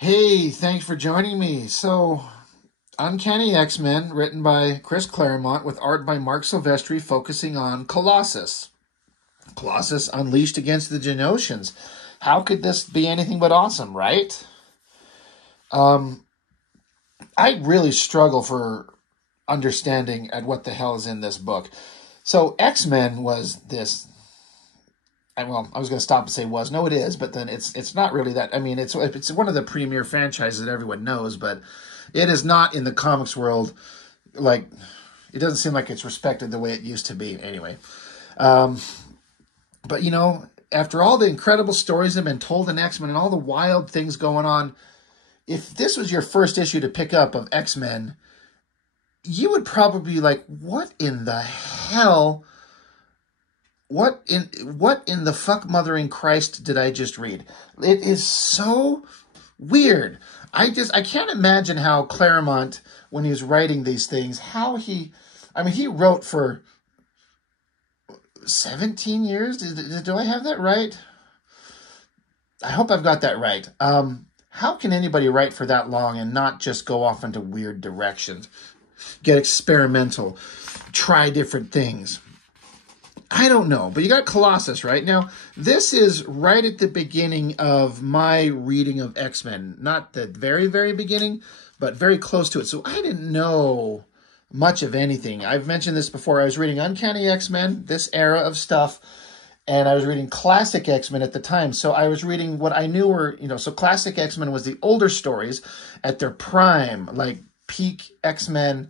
Hey, thanks for joining me. Uncanny X-Men, written by Chris Claremont with art by Mark Silvestri, focusing on Colossus. Colossus unleashed against the Genosians. How could this be anything but awesome, right? Um, I really struggle for understanding at what the hell is in this book. So X-Men was this. Well, I was going to stop and say was. No, it is, but then it's not really that. I mean, it's one of the premier franchises that everyone knows, but it is not in the comics world. Like, it doesn't seem like it's respected the way it used to be. Anyway, um, but after all the incredible stories that have been told in X-Men and all the wild things going on, if this was your first issue to pick up of X-Men, you would probably be like, "What in the hell? What in the fuck mothering Christ did I just read?" It is so weird. I can't imagine how Claremont, when he was writing these things, he wrote for 17 years. Do I have that right? I hope I've got that right. How can anybody write for that long and not just go off into weird directions, get experimental, try different things? I don't know, but you got Colossus, right? Now, this is right at the beginning of my reading of X-Men. Not the very, very beginning, but very close to it. So I didn't know much of anything. I've mentioned this before. I was reading Uncanny X-Men, this era of stuff, and I was reading Classic X-Men at the time. So I was reading what I knew were, so Classic X-Men was the older stories at their prime, like peak X-Men.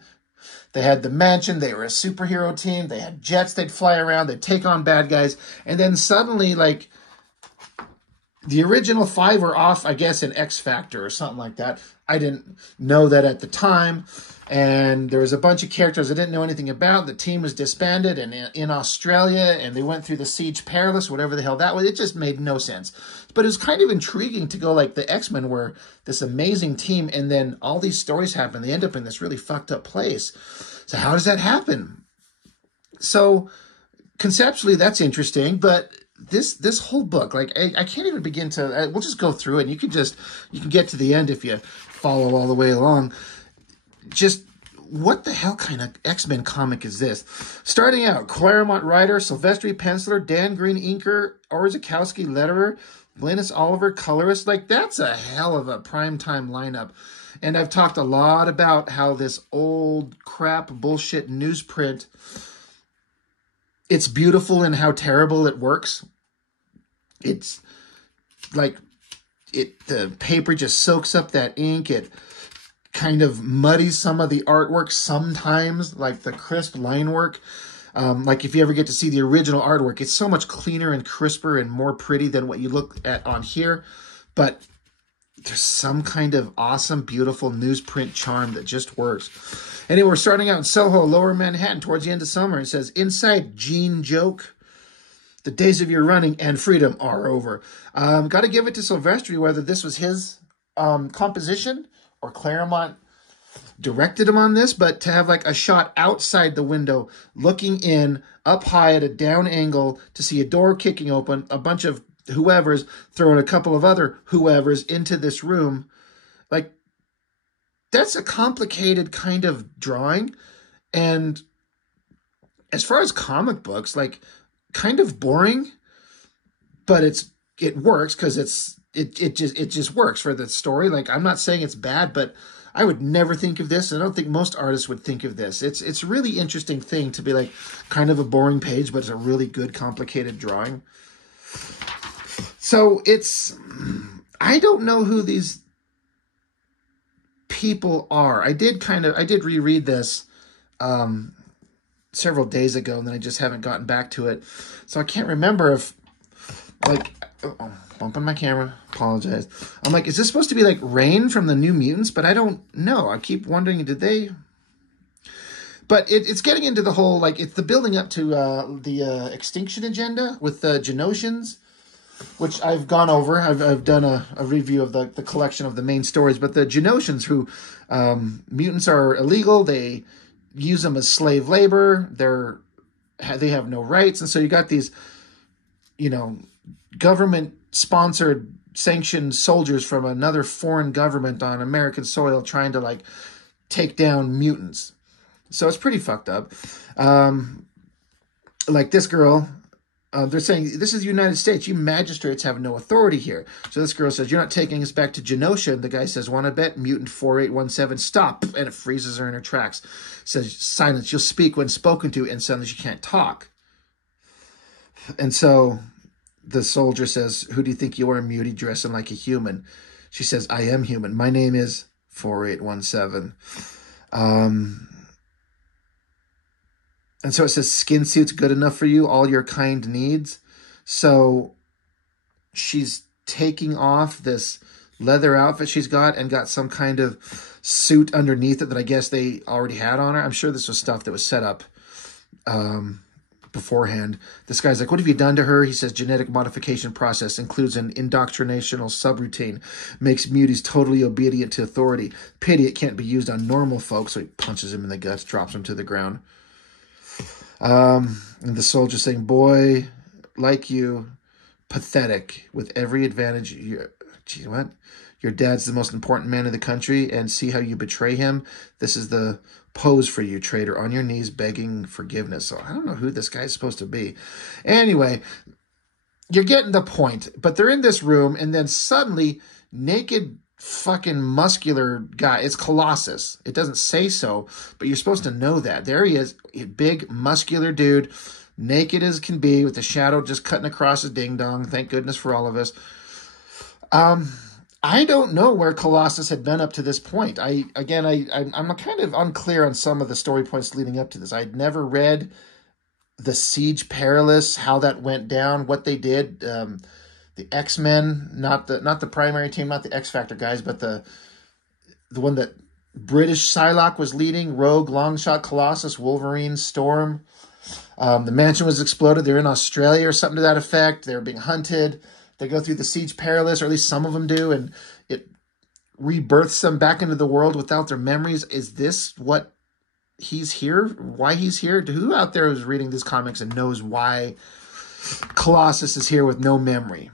They had the mansion. They were a superhero team. They had jets. They'd fly around. They'd take on bad guys. And then suddenly, like, the original five were off, I guess, in X Factor or something like that. I didn't know that at the time. And there was a bunch of characters I didn't know anything about. The team was disbanded and in Australia, and they went through the Siege Perilous, whatever the hell that was. It just made no sense. But it was kind of intriguing to go, like, the X-Men were this amazing team, and then all these stories happen. They end up in this really fucked up place. So how does that happen? So conceptually, that's interesting, but this whole book, like, I can't even begin to. We'll just go through it, and you can get to the end if you follow all the way along. Just what the hell kind of X-Men comic is this? Starting out, Claremont writer, Silvestri penciler, Dan Green inker, Orzechowski letterer, Glynis Oliver colorist. Like, that's a hell of a primetime lineup. And I've talked a lot about how this old crap bullshit newsprint, it's beautiful and how terrible it works. It's like the paper just soaks up that ink. It kind of muddies some of the artwork sometimes, like the crisp line work. Like if you ever get to see the original artwork, it's so much cleaner and crisper and more pretty than what you look at on here. But there's some kind of awesome, beautiful newsprint charm that just works. Anyway, we're starting out in Soho, Lower Manhattan, towards the end of summer. It says, "Inside Gene Joke. The days of your running and freedom are over." Got to give it to Silvestri, whether this was his composition or Claremont directed him on this, but to have like a shot outside the window, looking in, up high at a down angle, to see a door kicking open, a bunch of whoever's throwing a couple of other whoever's into this room. Like, that's a complicated kind of drawing. And as far as comic books, like, kind of boring, but it works because it just works for the story. Like, I'm not saying it's bad, but I would never think of this. I don't think most artists would think of this. It's a really interesting thing to be like kind of a boring page, but it's a really good, complicated drawing. So I don't know who these people are. I did reread this several days ago, and then I just haven't gotten back to it. So I can't remember if, like, bumping my camera, apologize. I'm like, is this supposed to be like Rain from the New Mutants? But I don't know. I keep wondering, did they? But it's getting into the whole, like, it's the building up to the Extinction Agenda with the Genosians, which I've gone over. I've done a review of the collection of the main stories. But the Genosians, who mutants are illegal, they use them as slave labor. They have no rights, and so you got these, government-sponsored sanctioned soldiers from another foreign government on American soil trying to like take down mutants. So it's pretty fucked up. Like this girl, they're saying, this is the United States. You magistrates have no authority here. So this girl says, you're not taking us back to Genosha. And the guy says, want to bet? Mutant 4817, stop. And it freezes her in her tracks. Says, silence, you'll speak when spoken to. And suddenly she can't talk. And so the soldier says, who do you think you are, mutie, dressing like a human? She says, I am human. My name is 4817. And so it says, skin suit's good enough for you, all your kind needs. So she's taking off this leather outfit she's got and got some kind of suit underneath it that I guess they already had on her. I'm sure this was stuff that was set up beforehand. This guy's like, what have you done to her? He says, genetic modification process includes an indoctrinational subroutine, makes muties totally obedient to authority. Pity it can't be used on normal folks. So he punches him in the guts, drops him to the ground. And the soldier saying, boy, like you, pathetic, with every advantage. Gee, what? Your dad's the most important man in the country, and see how you betray him? This is the pose for you, traitor, on your knees begging forgiveness. So I don't know who this guy's supposed to be. Anyway, you're getting the point. But they're in this room, and then suddenly, naked fucking muscular guy. It's Colossus. It doesn't say so, but you're supposed to know that. There he is, a big, muscular dude, naked as can be, with the shadow just cutting across his ding-dong. Thank goodness for all of us. I don't know where Colossus had been up to this point. I'm kind of unclear on some of the story points leading up to this. I'd never read the Siege Perilous, how that went down, what they did. The X-Men, not the primary team, not the X-Factor guys, but the one that British Psylocke was leading, Rogue, Longshot, Colossus, Wolverine, Storm. The mansion was exploded. They're in Australia or something to that effect. They're being hunted. They go through the Siege Perilous, or at least some of them do, and it rebirths them back into the world without their memories. Is this what he's here? Why he's here? Who out there is reading these comics and knows why Colossus is here with no memory?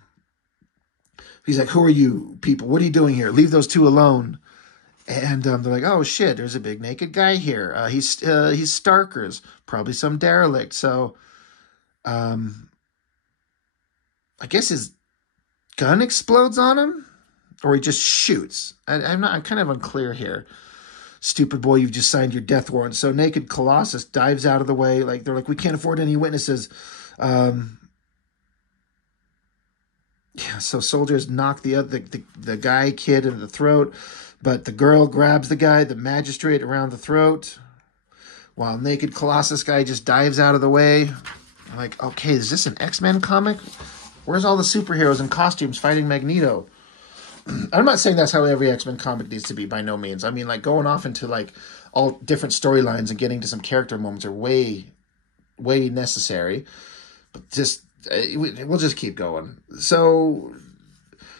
He's like, who are you people? What are you doing here? Leave those two alone. And they're like, oh, shit, there's a big naked guy here. He's Starker's, probably some derelict. So I guess his gun explodes on him, or he just shoots. I'm kind of unclear here. Stupid boy, you've just signed your death warrant. So naked Colossus dives out of the way. Like, they're like, we can't afford any witnesses. Yeah, so soldiers knock the guy kid in the throat, but the girl grabs the guy, the magistrate, around the throat, while naked Colossus guy just dives out of the way. I'm like, okay, is this an X-Men comic? Where's all the superheroes in costumes fighting Magneto? I'm not saying that's how every X-Men comic needs to be, by no means. I mean, like, going off into like all different storylines and getting to some character moments are way, way necessary. But just we'll just keep going. So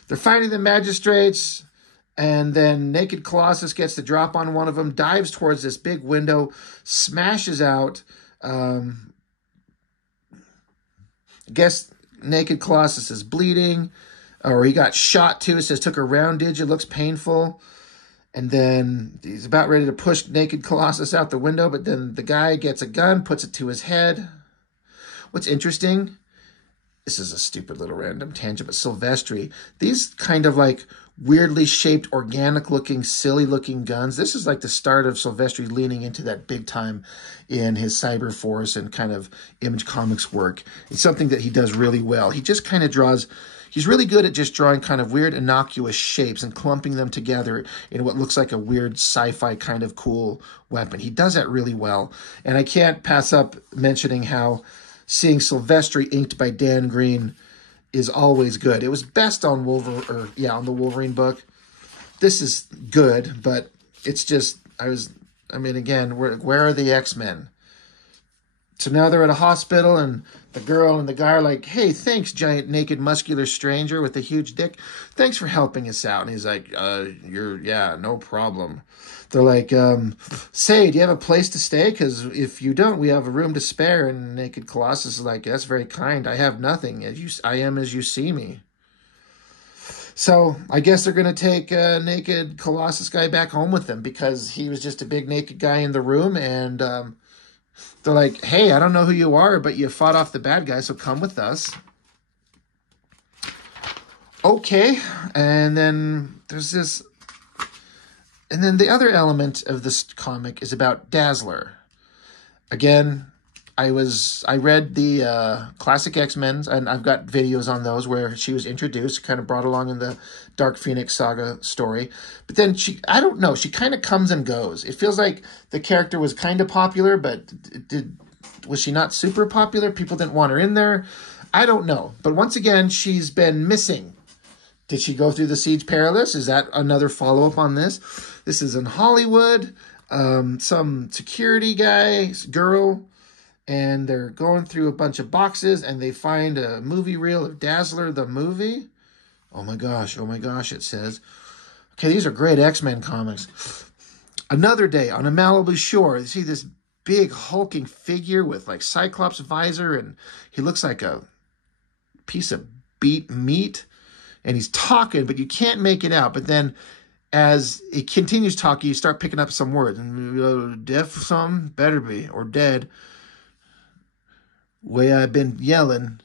they're fighting the magistrates, and then naked Colossus gets the drop on one of them, dives towards this big window, smashes out. I guess naked Colossus is bleeding, or he got shot too. It says took a roundage. It looks painful. And then he's about ready to push naked Colossus out the window, but then the guy gets a gun, puts it to his head. What's interesting, this is a stupid little random tangent, but Silvestri, these kind of like weirdly shaped, organic looking, silly looking guns, this is like the start of Silvestri leaning into that big time in his Cyberforce and kind of Image Comics work. It's something that he does really well. He just kind of draws, he's really good at just drawing kind of weird, innocuous shapes and clumping them together in what looks like a weird sci-fi kind of cool weapon. He does that really well. And I can't pass up mentioning how seeing Silvestri inked by Dan Green is always good. It was best on on the Wolverine book. This is good, but it's just, again, where are the X-Men? So now they're at a hospital, and the girl and the guy are like, hey, thanks, giant, naked, muscular stranger with a huge dick. Thanks for helping us out. And he's like, no problem. They're like, say, do you have a place to stay? Because if you don't, we have a room to spare. And naked Colossus is like, that's very kind. I have nothing. I am as you see me. So I guess they're going to take a naked Colossus guy back home with them because he was just a big naked guy in the room. And they're like, hey, I don't know who you are, but you fought off the bad guy, so come with us. Okay. And then there's this. And then the other element of this comic is about Dazzler. Again, I read the classic X-Men, and I've got videos on those where she was introduced, kind of brought along in the Dark Phoenix saga story. But then I don't know, she kind of comes and goes. It feels like the character was kind of popular, but was she not super popular? People didn't want her in there. I don't know. But once again, she's been missing. Did she go through the Siege Perilous? Is that another follow-up on this? This is in Hollywood. Some security girl, and they're going through a bunch of boxes, and they find a movie reel of Dazzler, the movie. Oh my gosh, it says. Okay, these are great X-Men comics. Another day on a Malibu shore, you see this big hulking figure with like Cyclops visor, and he looks like a piece of beat meat. And he's talking, but you can't make it out. But then as he continues talking, you start picking up some words. Deaf some? Better be. Or dead. Way I've been yelling.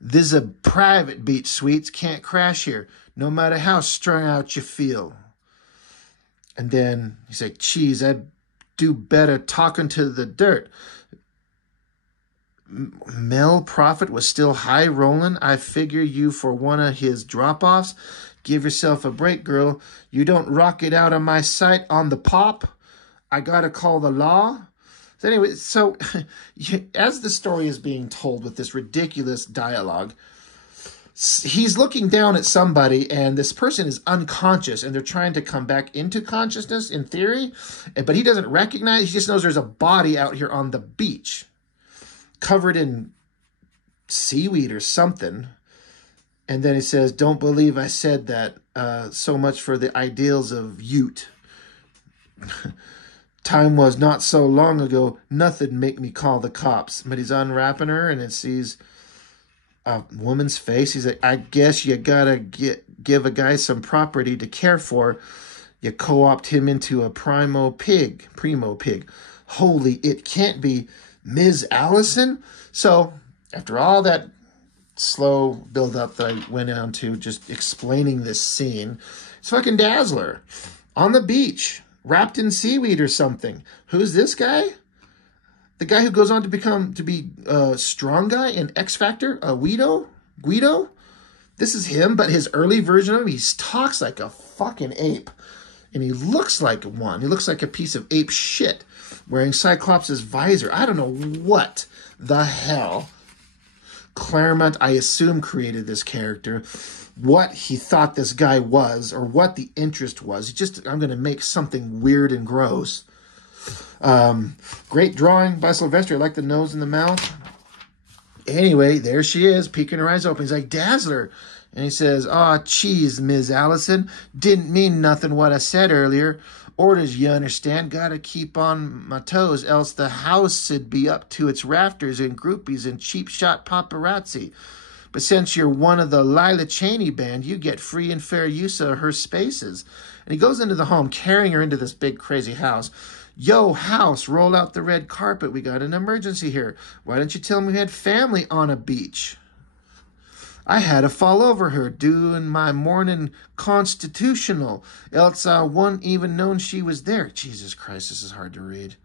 This is a private beat, sweets. Can't crash here. No matter how strung out you feel. And then he's like, geez, I'd do better talking to the dirt. Mel Prophet was still high rolling. I figure you for one of his drop-offs. Give yourself a break, girl. You don't rock it out of my sight on the pop. I gotta call the law. So anyway, as the story is being told with this ridiculous dialogue, he's looking down at somebody, and this person is unconscious, and they're trying to come back into consciousness in theory, but he doesn't recognize. He just knows there's a body out here on the beach, covered in seaweed or something. And then he says, don't believe I said that. So much for the ideals of Ute. Time was not so long ago. Nothing make me call the cops. But he's unwrapping her, and it sees a woman's face. He's like, I guess you gotta give a guy some property to care for. You co-opt him into a primo pig. Holy, it can't be Ms. Allison? So, after all that slow build-up that I went on to just explaining this scene, it's fucking Dazzler on the beach, wrapped in seaweed or something. Who's this guy? The guy who goes on to be a strong guy in X Factor? Guido? This is him, but his early version of him, he talks like a fucking ape. And he looks like one. He looks like a piece of ape shit, wearing Cyclops' visor. I don't know what the hell Claremont, I assume, created this character, what he thought this guy was, or what the interest was. I'm going to make something weird and gross. Great drawing by Silvestri. I like the nose and the mouth. Anyway, there she is, peeking her eyes open. He's like, Dazzler. And he says, aw, cheese, Ms. Allison. Didn't mean nothing what I said earlier. Orders, you understand. Gotta keep on my toes, else the house would be up to its rafters in groupies and cheap shot paparazzi. But since you're one of the Lila Cheney band, you get free and fair use of her spaces. And he goes into the home, carrying her into this big, crazy house. Yo, house, roll out the red carpet. We got an emergency here. Why didn't you tell me we had family on a beach? I had to fall over her doing my morning constitutional, else I wouldn't even known she was there. Jesus Christ, this is hard to read.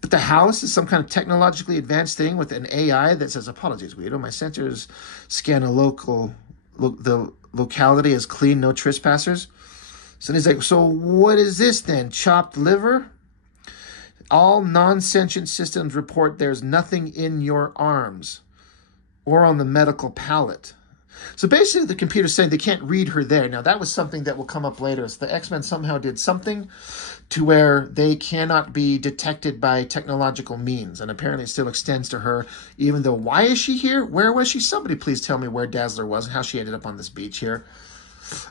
But the house is some kind of technologically advanced thing with an AI that says, apologies, Guido, my sensors scan the locality as clean, no trespassers. So he's like, so what is this then? Chopped liver? All non-sentient systems report there's nothing in your arms or on the medical palette. So basically the computer's saying they can't read her there. Now that was something that will come up later. So the X-Men somehow did something to where they cannot be detected by technological means. And apparently it still extends to her, even though, why is she here? Where was she? Somebody please tell me where Dazzler was and how she ended up on this beach here.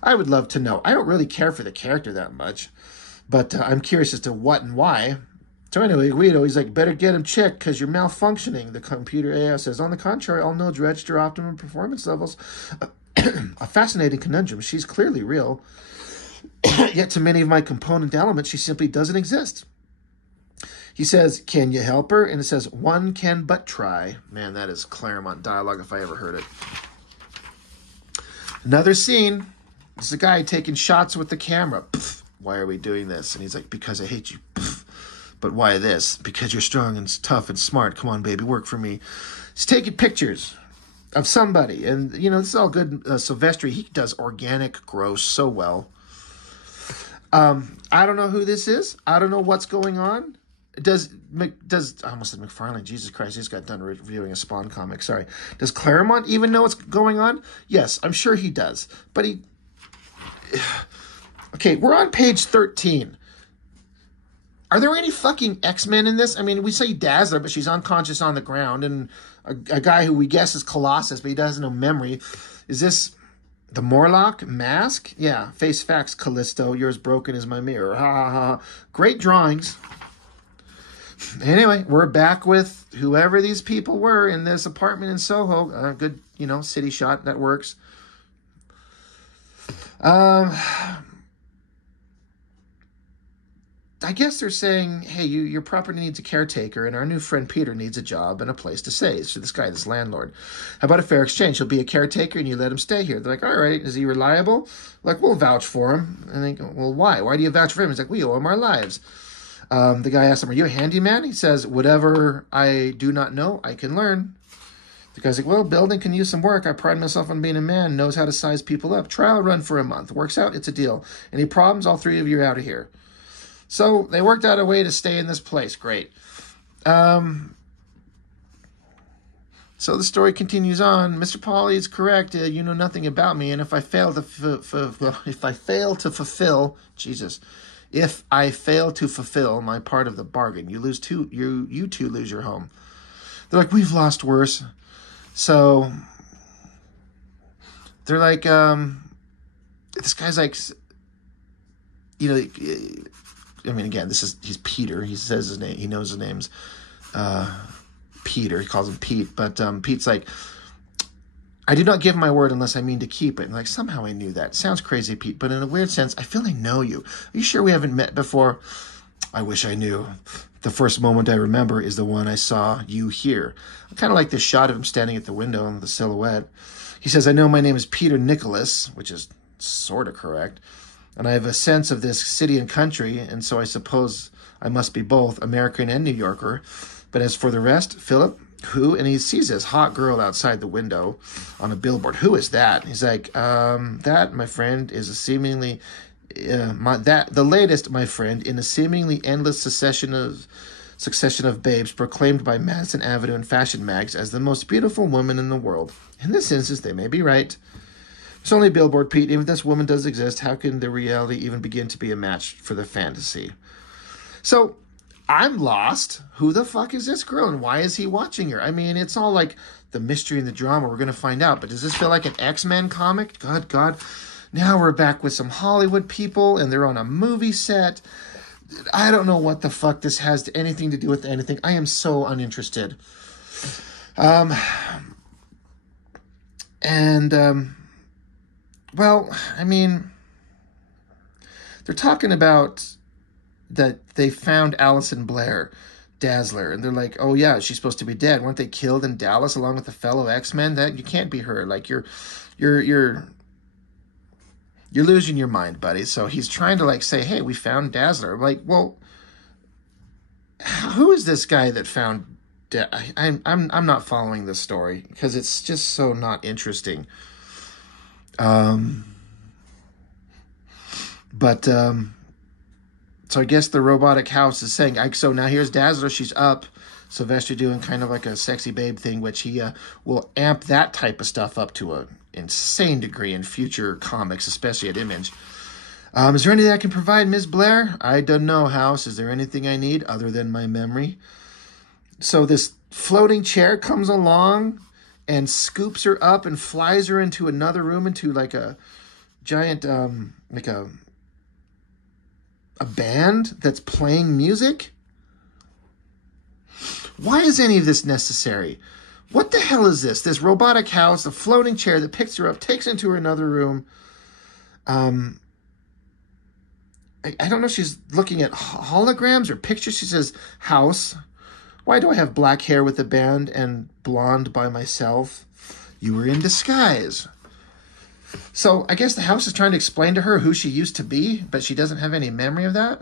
I would love to know. I don't really care for the character that much, but I'm curious as to what and why. So anyway, Guido, he's like, better get him checked because you're malfunctioning. The computer AI says, on the contrary, all nodes register optimum performance levels. A fascinating conundrum. She's clearly real, yet to many of my component elements, she simply doesn't exist. He says, can you help her? And it says, one can but try. Man, that is Claremont dialogue if I ever heard it. Another scene. There's a guy taking shots with the camera. Pff, why are we doing this? And he's like, because I hate you. Pff, but why this? Because you're strong and tough and smart. Come on, baby, work for me. He's taking pictures of somebody. And, you know, this is all good. Silvestri, he does organic gross so well. I don't know who this is. I don't know what's going on. I almost said McFarlane. Jesus Christ, he just got done reviewing a Spawn comic. Sorry. Does Claremont even know what's going on? Yes, I'm sure he does. But he... Okay, we're on page 13. Are there any fucking X-Men in this? I mean, we say Dazzler, but she's unconscious on the ground. And a guy who we guess is Colossus, but he doesn't know memory. Is this the Morlock mask? Yeah, face facts, Callisto. Yours broken is my mirror. Ha ha ha. Great drawings. Anyway, we're back with whoever these people were in this apartment in Soho. Good, you know, city shot. That works. I guess they're saying, hey, your property needs a caretaker, and our new friend Peter needs a job and a place to stay. So this guy, this landlord. How about a fair exchange? He'll be a caretaker, and you let him stay here. They're like, all right, is he reliable? Like, we'll vouch for him. And they go, well, why? Why do you vouch for him? He's like, we owe him our lives. The guy asks him, are you a handyman? He says, whatever I do not know, I can learn. The guy's like, well, building can use some work. I pride myself on being a man, knows how to size people up. Trial run for a month. Works out, it's a deal. Any problems, all three of you are out of here. So they worked out a way to stay in this place. Great. So the story continues on. Mr. Pauly is correct. You know nothing about me, and if I fail to fulfill my part of the bargain, you two lose your home. They're like, we've lost worse. So they're like, this guy's like, you know, I mean, again, he's Peter. He says his name. He knows his name's Peter. He calls him Pete. But Pete's like, I do not give my word unless I mean to keep it. And like, somehow I knew that. Sounds crazy, Pete. But in a weird sense, I feel I know you. Are you sure we haven't met before? I wish I knew. The first moment I remember is the one I saw you here. I kind of like this shot of him standing at the window in the silhouette. He says, I know my name is Peter Nicholas, which is sort of correct. And I have a sense of this city and country, and so I suppose I must be both American and New Yorker. But as for the rest, Philip, who? And he sees this hot girl outside the window on a billboard. Who is that? He's like, that, my friend, is a seemingly... the latest, my friend, in a seemingly endless succession of babes proclaimed by Madison Avenue and fashion mags as the most beautiful woman in the world. In this instance, they may be right. It's only a billboard, Pete. Even if this woman does exist, how can the reality even begin to be a match for the fantasy? So, I'm lost. Who the fuck is this girl, and why is he watching her? I mean, it's all like the mystery and the drama. We're going to find out. But does this feel like an X-Men comic? God. Now we're back with some Hollywood people, and they're on a movie set. I don't know what the fuck this has anything to do with anything. I am so uninterested. Well, I mean, they're talking about that they found Allison Blair, Dazzler, and they're like, oh yeah, she's supposed to be dead. Weren't they killed in Dallas along with the fellow X-Men? That you can't be her. Like you're losing your mind, buddy. So he's trying to like say, hey, we found Dazzler. I'm like, well, who is this guy that found? I'm not following this story because it's just so not interesting. So I guess the robotic house is saying, so now here's Dazzler, she's up. Silvestri doing kind of like a sexy babe thing, which he will amp that type of stuff up to an insane degree in future comics, especially at Image. Is there anything I can provide, Ms. Blair? I don't know, House. Is there anything I need other than my memory? So this floating chair comes along and scoops her up and flies her into another room, into like a giant, like a band that's playing music. Why is any of this necessary? What the hell is this? This robotic house, a floating chair that picks her up, takes her into another room. I don't know if she's looking at holograms or pictures. She says, house. Why do I have black hair with the band and blonde by myself? You were in disguise. So I guess the house is trying to explain to her who she used to be, but she doesn't have any memory of that.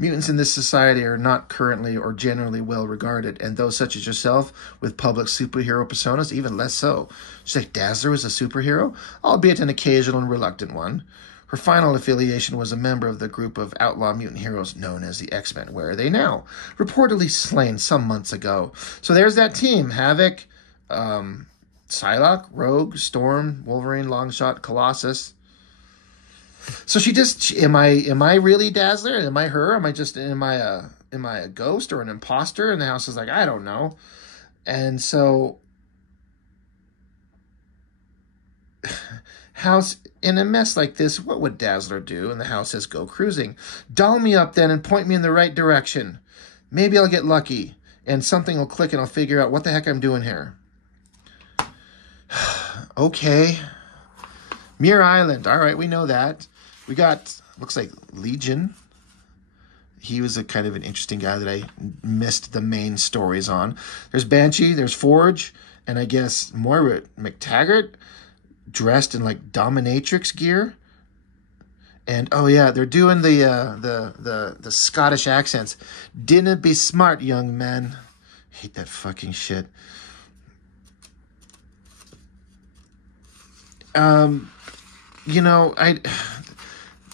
Mutants in this society are not currently or generally well regarded, and those such as yourself with public superhero personas, even less so. She's like, Dazzler was a superhero, albeit an occasional and reluctant one. Her final affiliation was a member of the group of outlaw mutant heroes known as the X-Men. Where are they now? Reportedly slain some months ago. So there's that team. Havoc, Psylocke, Rogue, Storm, Wolverine, Longshot, Colossus. So am I really Dazzler? Am I her? Am I a ghost or an imposter? And the house is like, I don't know. And so house, in a mess like this, what would Dazzler do? And the house says, go cruising. Doll me up then and point me in the right direction. Maybe I'll get lucky and something will click and I'll figure out what the heck I'm doing here. Okay. Muir Island. All right, we know that. We got, looks like Legion. He was a kind of an interesting guy that I missed the main stories on. There's Banshee, there's Forge, and I guess Moira McTaggart dressed in like dominatrix gear. And oh yeah, they're doing the Scottish accents. Dinna be smart, young man. Hate that fucking shit. You know,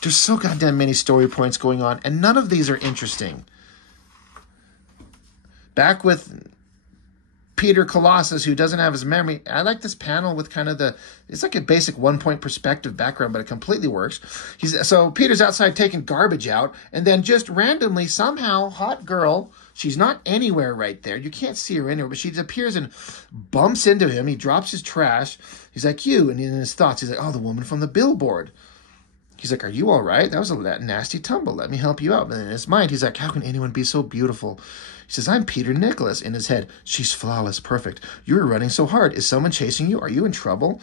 there's so goddamn many story points going on, and none of these are interesting. Back with Peter Colossus, who doesn't have his memory. I like this panel with kind of it's like a basic 1-point perspective background, but it completely works. So Peter's outside taking garbage out, and then just randomly, somehow, hot girl, she's not anywhere right there. You can't see her anywhere, but she appears and bumps into him. He drops his trash. He's like, you. And in his thoughts, he's like, oh, the woman from the billboard. He's like, are you all right? That was a nasty tumble. Let me help you out. And in his mind, he's like, how can anyone be so beautiful? He says, I'm Peter Nicholas. In his head, she's flawless, perfect. You were running so hard. Is someone chasing you? Are you in trouble?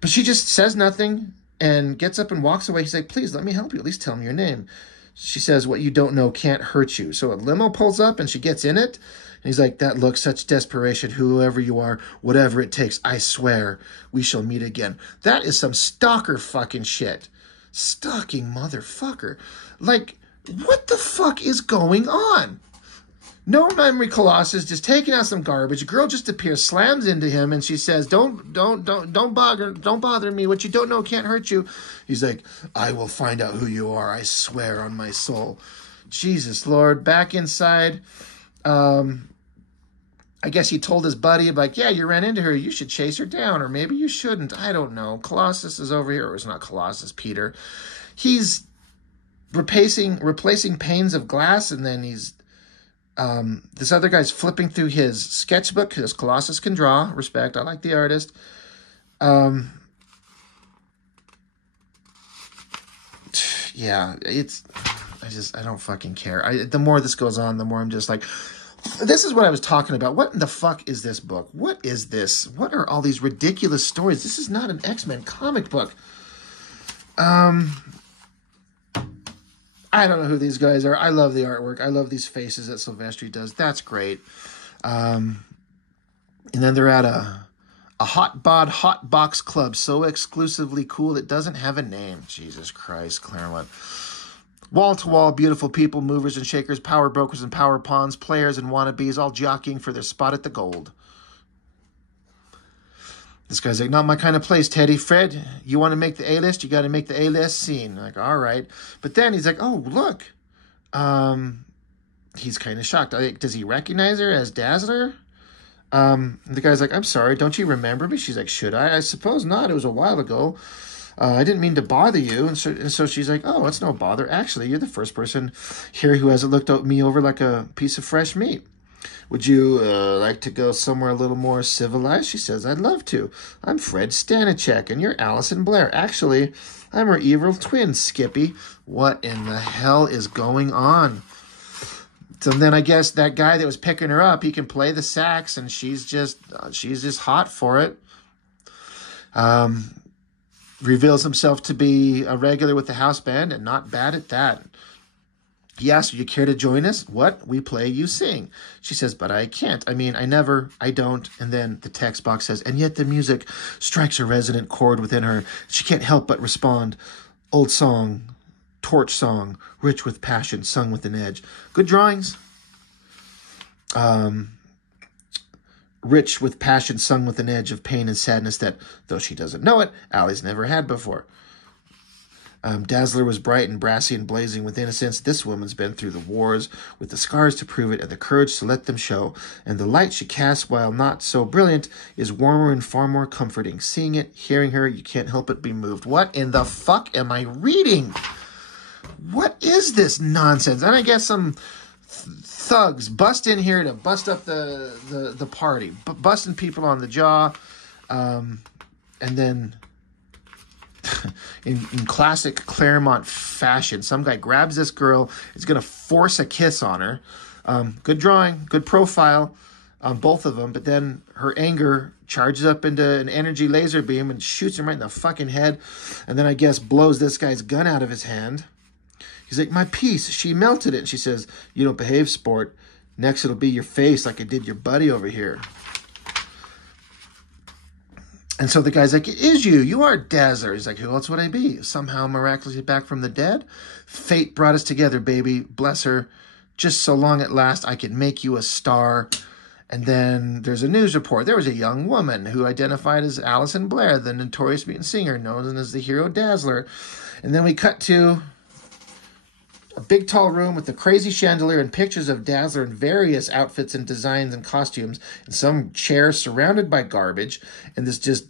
But she just says nothing and gets up and walks away. He's like, please, let me help you. At least tell me your name. She says, what you don't know can't hurt you. So a limo pulls up and she gets in it. And he's like, that looks such desperation. Whoever you are, whatever it takes, I swear we shall meet again. That is some stalker fucking shit. Stalking motherfucker. Like, what the fuck is going on? No memory Colossus, just taking out some garbage. A girl just appears, slams into him, and she says, don't bother me. What you don't know can't hurt you. He's like, I will find out who you are. I swear on my soul. Jesus Lord. Back inside. I guess he told his buddy, like, yeah, you ran into her. You should chase her down, or maybe you shouldn't. I don't know. Colossus is over here. Or it's not Colossus, Peter. He's replacing panes of glass, and then he's this other guy's flipping through his sketchbook because Colossus can draw. Respect. I like the artist. Yeah, I don't fucking care. The more this goes on, the more I'm just like, this is what I was talking about. What in the fuck is this book? What is this? What are all these ridiculous stories? This is not an X-Men comic book. I don't know who these guys are. I love the artwork. I love these faces that Silvestri does. That's great. And then they're at a hot box club so exclusively cool it doesn't have a name. Jesus Christ, Claremont. Wall-to-wall, beautiful people, movers and shakers, power brokers and power pawns, players and wannabes, all jockeying for their spot at the gold. This guy's like, not my kind of place, Teddy. Fred, you want to make the A-list? You got to make the A-list scene. Like, all right. But then he's like, oh, look. He's kind of shocked. Like, does he recognize her as Dazzler? The guy's like, I'm sorry, don't you remember me? She's like, should I? I suppose not. It was a while ago. I didn't mean to bother you. And so she's like, oh, it's no bother. Actually, you're the first person here who hasn't looked at me over like a piece of fresh meat. Would you like to go somewhere a little more civilized? She says, I'd love to. I'm Fred Stanachek, and you're Allison Blair. Actually, I'm her evil twin, Skippy. What in the hell is going on? So then I guess that guy that was picking her up, he can play the sax, and she's just hot for it. Reveals himself to be a regular with the house band and not bad at that. He asks, "You care to join us?" "What? We play, you sing." She says, "But I can't. I mean, I don't." And then the text box says, "And yet the music strikes a resonant chord within her. She can't help but respond. Old song, torch song, rich with passion, sung with an edge." Good drawings. Rich with passion, sung with an edge of pain and sadness that, though she doesn't know it, Allie's never had before. Dazzler was bright and brassy and blazing with innocence. This woman's been through the wars with the scars to prove it and the courage to let them show. And the light she casts, while not so brilliant, is warmer and far more comforting. Seeing it, hearing her, you can't help but be moved. What in the fuck am I reading? What is this nonsense? And I guess some thugs bust in here to bust up the party, busting people on the jaw, and then in classic Claremont fashion, some guy grabs this girl, is going to force a kiss on her. Good drawing, good profile on both of them, but then her anger charges up into an energy laser beam and shoots him right in the fucking head, and then I guess blows this guy's gun out of his hand. He's like, "My piece, she melted it." And she says, "You don't behave, sport. Next it'll be your face like it did your buddy over here." And so the guy's like, "It is you. You are Dazzler." He's like, "Who else would I be? Somehow miraculously back from the dead? Fate brought us together, baby. Bless her. Just so long at last I could make you a star." And then there's a news report. There was a young woman who identified as Allison Blair, the notorious mutant singer, known as the hero Dazzler. And then we cut to a big tall room with a crazy chandelier and pictures of Dazzler in various outfits and designs and costumes, and some chair surrounded by garbage, and this just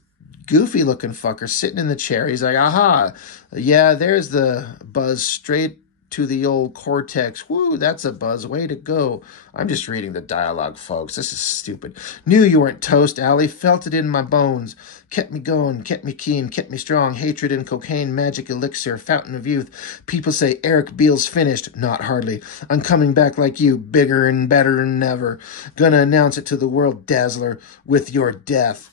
goofy looking fucker sitting in the chair. He's like, "Aha, yeah, there's the buzz straight to the old cortex. Woo, that's a buzz. Way to go." I'm just reading the dialogue, folks. This is stupid. "Knew you weren't toast, Allie. Felt it in my bones. Kept me going, kept me keen, kept me strong. Hatred and cocaine, magic elixir, fountain of youth. People say Eric Beale's finished. Not hardly. I'm coming back like you, bigger and better than ever. Gonna announce it to the world, Dazzler, with your death."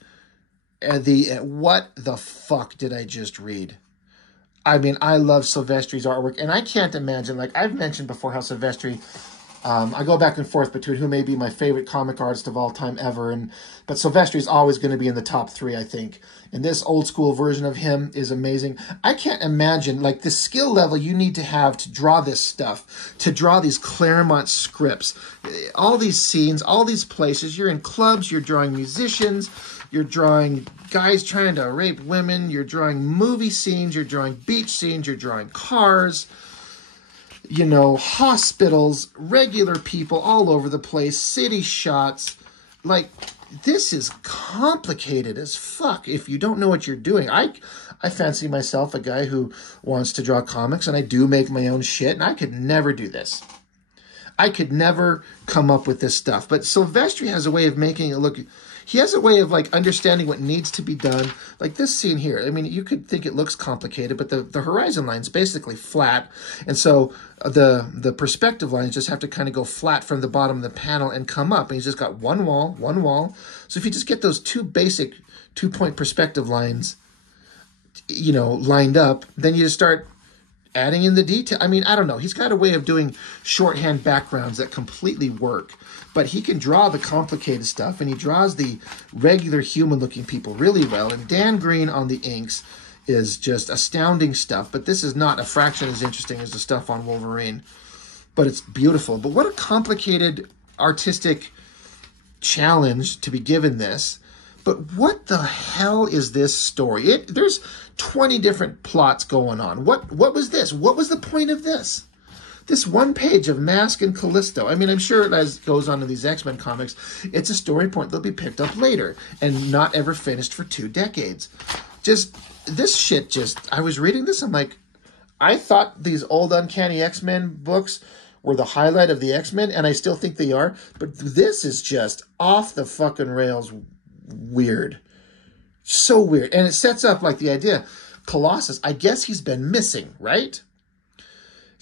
What the fuck did I just read? I mean, I love Silvestri's artwork, and I can't imagine, like I've mentioned before, how Silvestri, I go back and forth between who may be my favorite comic artist of all time ever, but Silvestri is always going to be in the top 3, I think. And this old school version of him is amazing. I can't imagine, like, the skill level you need to have to draw this stuff, to draw these Claremont scripts, all these scenes, all these places. You're in clubs, you're drawing musicians, you're drawing guys trying to rape women, you're drawing movie scenes, you're drawing beach scenes, you're drawing cars, you know, hospitals, regular people all over the place, city shots. Like, this is complicated as fuck if you don't know what you're doing. I fancy myself a guy who wants to draw comics, and I do make my own shit, and I could never do this. I could never come up with this stuff. But Silvestri has a way of making it look... He has a way of, like, understanding what needs to be done. Like this scene here. I mean, you could think it looks complicated, but the horizon line's basically flat. And so the perspective lines just have to kind of go flat from the bottom of the panel and come up. And he's just got one wall, one wall. So if you just get those two basic 2-point perspective lines, you know, lined up, then you just start adding in the detail. I mean, I don't know. He's got a way of doing shorthand backgrounds that completely work. But he can draw the complicated stuff, and he draws the regular human-looking people really well. And Dan Green on the inks is just astounding stuff. But this is not a fraction as interesting as the stuff on Wolverine. But it's beautiful. But what a complicated artistic challenge to be given this. But what the hell is this story? There's 20 different plots going on. What was this? What was the point of this? This one page of Mask and Callisto. I mean, I'm sure as goes on in these X-Men comics, it's a story point that'll be picked up later and not ever finished for 2 decades. Just, this shit just, I was reading this, I'm like, I thought these old Uncanny X-Men books were the highlight of the X-Men, and I still think they are, but this is just off the fucking rails weird. So weird. And it sets up, like, the idea, Colossus, I guess he's been missing, right?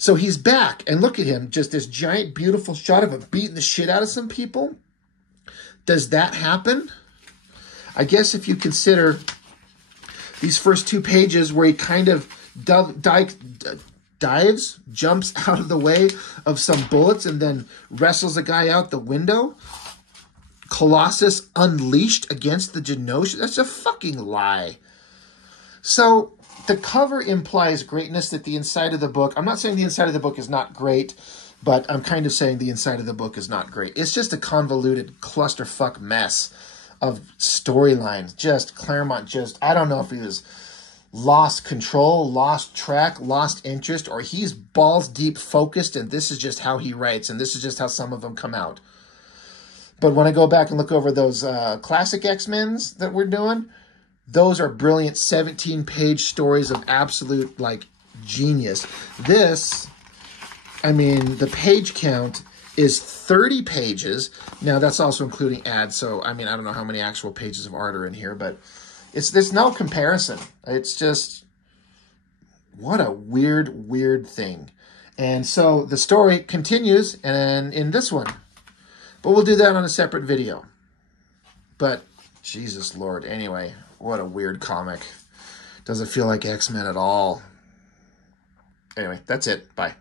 So he's back, and look at him, just this giant, beautiful shot of him beating the shit out of some people. Does that happen? I guess if you consider these first 2 pages where he kind of jumps out of the way of some bullets and then wrestles a guy out the window. Colossus unleashed against the Genosha. That's a fucking lie. So the cover implies greatness, that the inside of the book, I'm not saying the inside of the book is not great, but I'm kind of saying the inside of the book is not great. It's just a convoluted clusterfuck mess of storylines. Just Claremont, I don't know if he was lost control, lost track, lost interest, or he's balls deep focused, and this is just how he writes, and this is just how some of them come out. But when I go back and look over those classic X-Men's that we're doing, those are brilliant 17-page stories of absolute, like, genius. This, I mean, the page count is 30 pages. Now, that's also including ads, so, I mean, I don't know how many actual pages of art are in here, but there's no comparison. It's just, what a weird, weird thing. And so the story continues and in this one. But we'll do that on a separate video. But, Jesus Lord, anyway, what a weird comic. Doesn't feel like X-Men at all. Anyway, that's it. Bye.